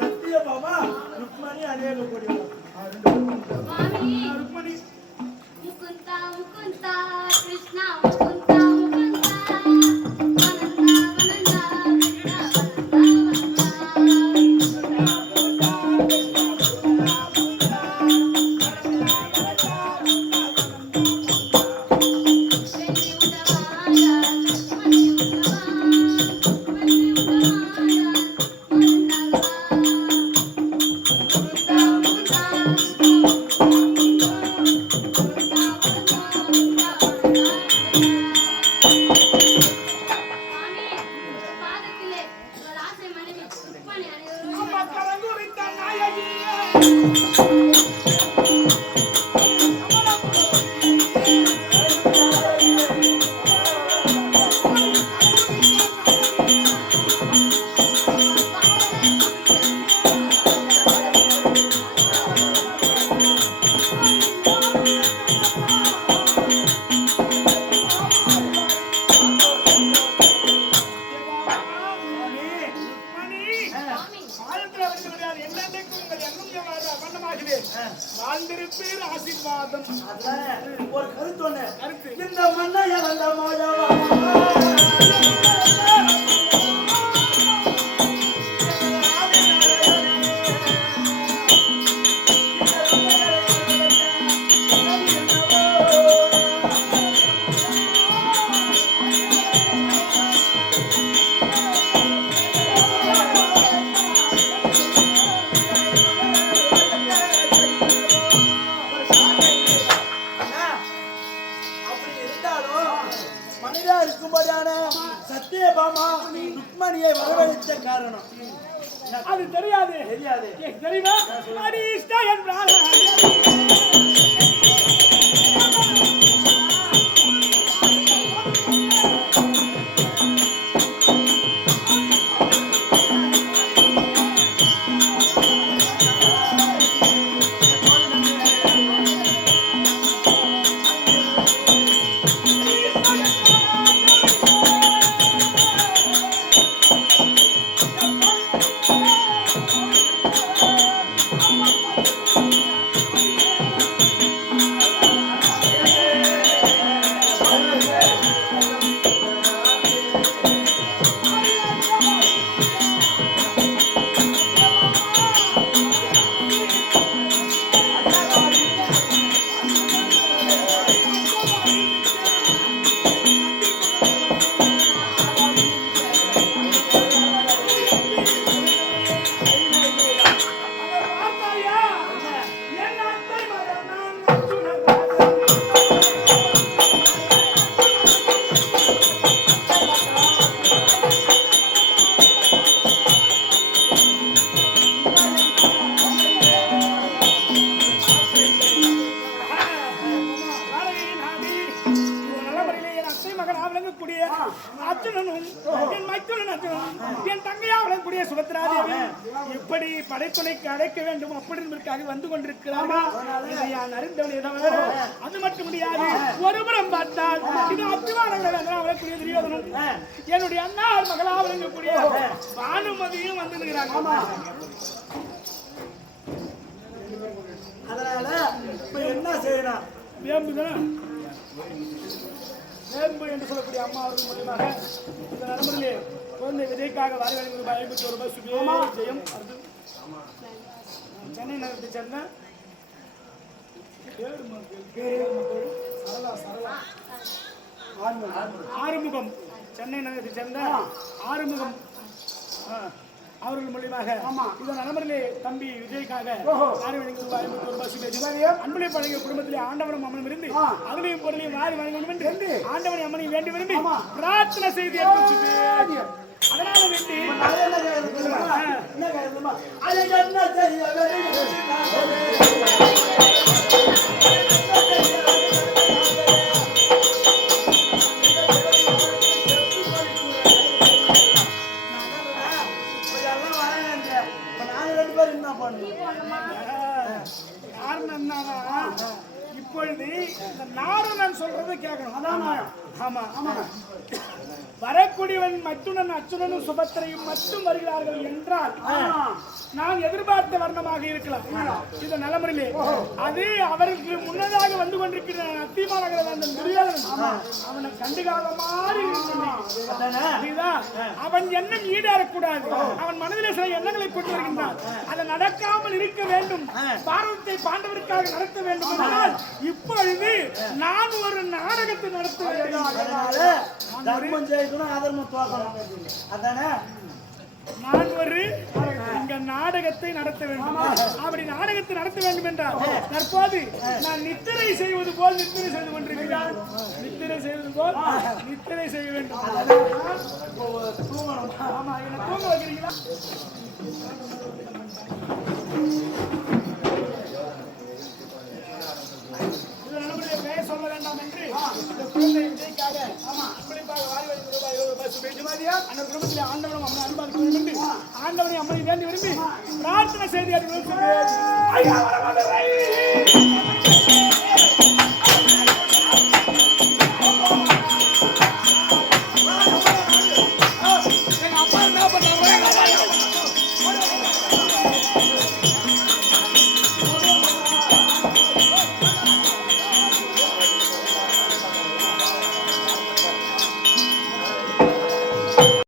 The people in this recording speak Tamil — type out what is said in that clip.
சத்தியபாமா ருக்மணி அநேக கோடி முகுந்தா முகுந்தா கிருஷ்ணா முகுந்தா முகுந்தா வனந்தா வனந்தா வாழ்ந்திருப்பேர் ஆசீர்வாதம். ஒரு கருத்து ஒண்ணு, இந்த மண்ணை இழந்த மாயவா சத்தியபாமா ருக்மணியை வரவழைத்த காரணம் அது தெரியாது. தெரியுமா? என் தங்கையா வளரக்கூடிய சுபத்ரா தேவி இப்படி படைத்துணைக்கு அழைக்க வேண்டும் அப்படி என்பதற்காக வந்து கொண்டிருக்கிறார்கள். இதை நான் அறிந்தவன் தவிர அது மட்டும் முடியாது. ஒருபுறம் பார்த்தால் இது அத்திவானங்களை வளரக்கூடிய துரியோதனும் என்னுடைய அண்ணா மகளா வழங்கக்கூடிய பானுமதியும் வந்துருக்கிறாங்க. அதனால இப்ப என்ன செய்யணும்? வேம்பு என்று சொல்லக்கூடிய அம்மா அவர்கள் மூலியமாக இந்த நடைமுறையிலே குழந்தை விஜய்க்காக வாரி ரூபாய் 51 சுபேமா ஜெயம் சென்னை நகரத்தை சேர்ந்த ஆறுமுகம் சென்னை நகரத்தை சேர்ந்த ஆறுமுகம் அவர்கள் மூலியமாக இந்த நடைமுறையிலே தம்பி விஜய்க்காக வாரி வழங்கி ரூபாய் 51 சுபேமா அன்புலை பழகிய குடும்பத்திலே ஆண்டவனும் அம்மனும் இருந்து அருளையும் பொருளையும் வாரி வழங்க வேண்டும் என்று ஆண்டவனை அம்மனையும் வேண்டி விரும்பி பிரார்த்தனை செய்து அதனால வேண்டி இப்பொழுது இந்த நாரணன் சொல்றதை கேட்கணும். அதான் ஆமா ஆமா வரக்கூடியவன் மத்துணன் அச்சுணனும் சுபத்திரையும் மட்டும் வருகிறார்கள் என்றால் நான் எதிர்பார்த்த வர்ணமாக இருக்கலாம். இந்த நலமுறையிலே அது அவருக்கு முன்னதாக வந்து கொண்டிருக்கிற அத்திமாநகர அந்த துரியோதனன் அவனை கண்டுகாத மாதிரி அவன் எண்ணம் ஈடேறக்கூடாது. அவன் மனதிலே சில எண்ணங்களை கொண்டு வருகின்றான். அதை நடக்காமல் இருக்க வேண்டும். பாரதத்தை பாண்டவருக்காக நடத்த வேண்டும் என்றால் இப்பொழுது நான் ஒரு நாடகத்தை நடத்த வேண்டும். நான் ஒரு இங்க நாடகத்தை நடத்த வேண்டும். அப்படி நாடகத்தை நடத்த வேண்டும் என்றால் தற்போது நான் நித்திரை செய்வது போல் நித்திரை செய்து கொண்டிருக்கிறேன். நித்திரை செய்வது போல் நித்திரை செய்ய வேண்டும். ஆமா, என்ன தூங்க வைக்கிறீங்களா? சொல்ல வேண்டாம் என்று இந்த குழந்தை விஜய்க்காக அன்பளிப்பாக வாரி வழங்கும் ரூபாய் 20 அந்த குடும்பத்தில் ஆண்டவனும் அம்மன் அன்பாக வேண்டும் என்று ஆண்டவனை அம்மனை வேண்டி விரும்பி பிரார்த்தனை செய்து